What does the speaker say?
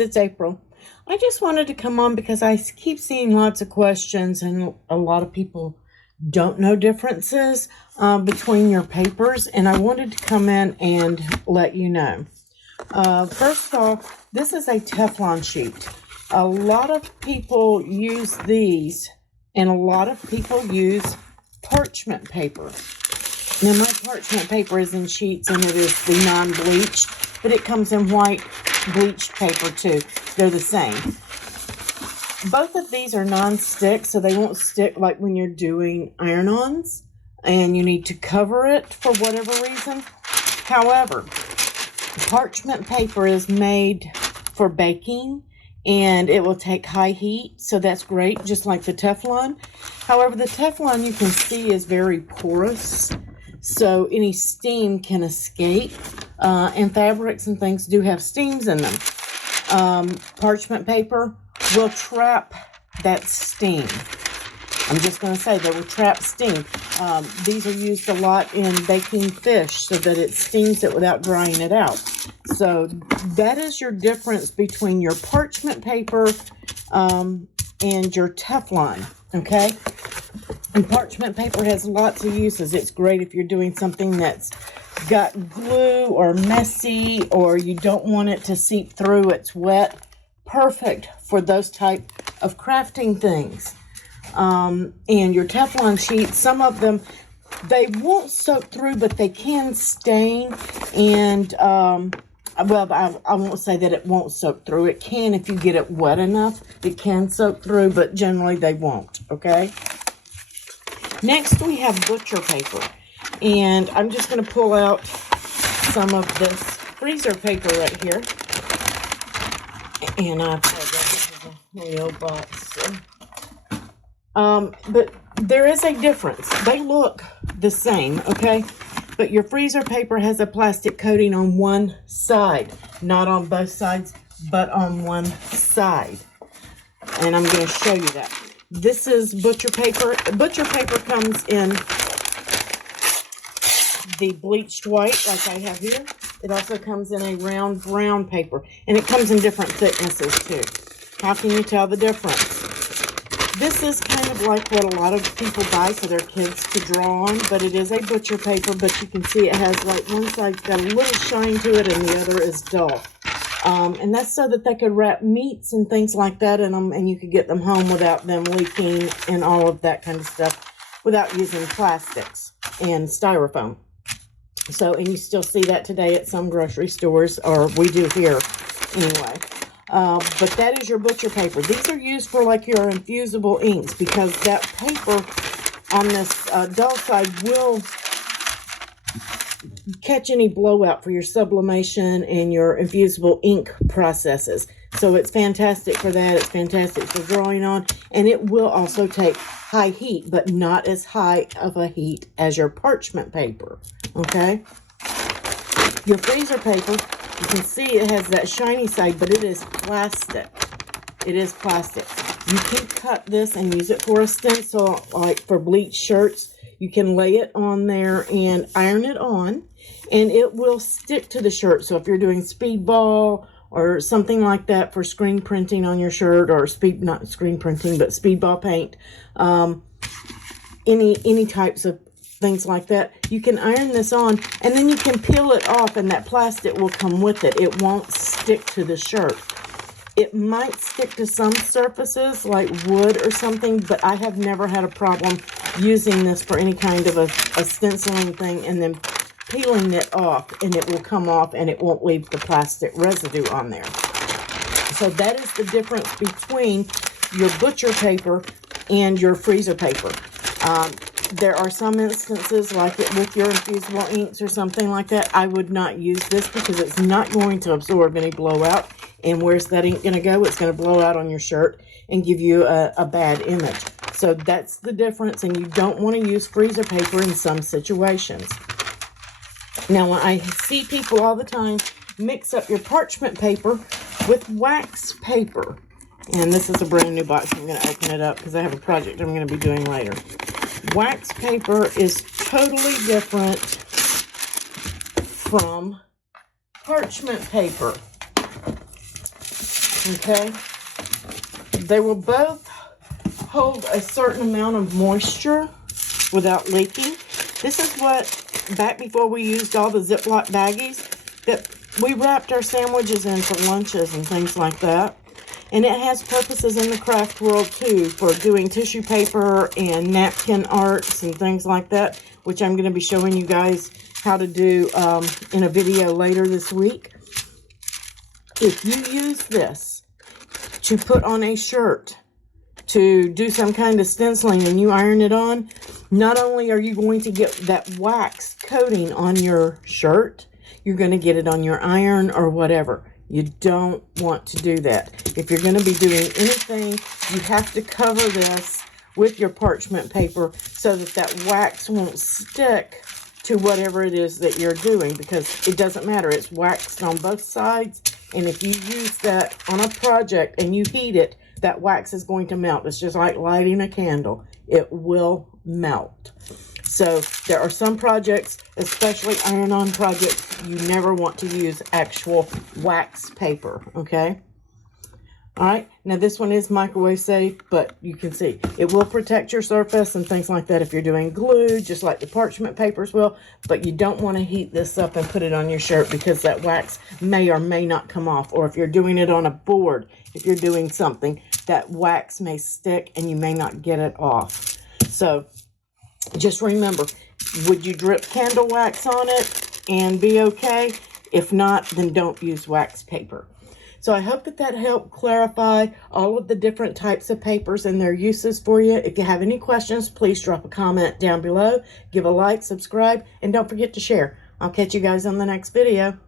it's April. I just wanted to come on because I keep seeing lots of questions and a lot of people don't know differences between your papers, and I wanted to come in and let you know. First off, this is a Teflon sheet. A lot of people use these, and a lot of people use parchment paper. Now, my parchment paper is in sheets, and it is the non-bleached, but it comes in white bleached paper too. They're the same. Both of these are non-stick, so they won't stick like when you're doing iron-ons, and you need to cover it for whatever reason. However, parchment paper is made for baking, and it will take high heat, so that's great, just like the Teflon. However, the Teflon, you can see, is very porous, so any steam can escape, and fabrics and things do have steams in them. Parchment paper will trap that steam. I'm just going to say they will trap steam. These are used a lot in baking fish so that it steams it without drying it out. So that is your difference between your parchment paper and your Teflon, okay? And parchment paper has lots of uses. It's great if you're doing something that's got glue or messy, or you don't want it to seep through, it's wet. Perfect for those type of crafting things. And your Teflon sheets, some of them, they won't soak through, but they can stain. And, well, I won't say that it won't soak through. It can if you get it wet enough. It can soak through, but generally they won't, okay? Next, we have butcher paper. And I'm just going to pull out some of this freezer paper right here. And I've had this is a real box. So. But there is a difference. They look the same, okay? But your freezer paper has a plastic coating on one side. Not on both sides, but on one side. And I'm going to show you that. This is butcher paper. Butcher paper comes in the bleached white, like I have here. It also comes in a round brown paper. And it comes in different thicknesses, too. How can you tell the difference? This is kind of like what a lot of people buy for their kids to draw on. But it is a butcher paper. But you can see it has, like, one side's got a little shine to it and the other is dull. And that's so that they could wrap meats and things like that in them, and you could get them home without them leaking and all of that kind of stuff, without using plastics and styrofoam. So, and you still see that today at some grocery stores, or we do here anyway. But that is your butcher paper. These are used for like your infusible inks, because that paper on this dull side will catch any blowout for your sublimation and your infusible ink processes. So it's fantastic for that. It's fantastic for drawing on, and it will also take high heat, but not as high of a heat as your parchment paper. Okay? Your freezer paper, you can see it has that shiny side, but it is plastic. It is plastic. You can cut this and use it for a stencil, like for bleached shirts. You can lay it on there and iron it on, and it will stick to the shirt. So if you're doing speedball or something like that for screen printing on your shirt, or not screen printing, but speedball paint, any types of things like that, you can iron this on, and then you can peel it off, and that plastic will come with it. It won't stick to the shirt. It might stick to some surfaces like wood or something, but I have never had a problem using this for any kind of a stenciling thing and then peeling it off, and it will come off and it won't leave the plastic residue on there. So that is the difference between your butcher paper and your freezer paper. There are some instances, like it with your infusible inks or something like that, I would not use this because it's not going to absorb any blowout. And where's that ink going to go? It's going to blow out on your shirt and give you a bad image. So that's the difference, and you don't want to use freezer paper in some situations. Now, I see people all the time mix up your parchment paper with wax paper. And this is a brand new box. I'm going to open it up because I have a project I'm going to be doing later. Wax paper is totally different from parchment paper. Okay? They will both hold a certain amount of moisture without leaking. This is what, back before we used all the Ziploc baggies, that we wrapped our sandwiches in for lunches and things like that. And it has purposes in the craft world too, for doing tissue paper and napkin arts and things like that, which I'm going to be showing you guys how to do in a video later this week. If you use this to put on a shirt, to do some kind of stenciling, and you iron it on, not only are you going to get that wax coating on your shirt, you're going to get it on your iron or whatever. You don't want to do that. If you're going to be doing anything, you have to cover this with your parchment paper so that that wax won't stick to whatever it is that you're doing, because it doesn't matter. It's waxed on both sides, and if you use that on a project and you heat it, that wax is going to melt. It's just like lighting a candle. It will melt. So there are some projects, especially iron-on projects, you never want to use actual wax paper, okay? All right, now this one is microwave safe, but you can see it will protect your surface and things like that if you're doing glue, just like the parchment papers will, but you don't want to heat this up and put it on your shirt because that wax may or may not come off, or if you're doing it on a board, if you're doing something, that wax may stick and you may not get it off. So just remember, would you drip candle wax on it and be okay? If not, then don't use wax paper. So I hope that that helped clarify all of the different types of papers and their uses for you. If you have any questions, please drop a comment down below. Give a like, subscribe, and don't forget to share. I'll catch you guys on the next video.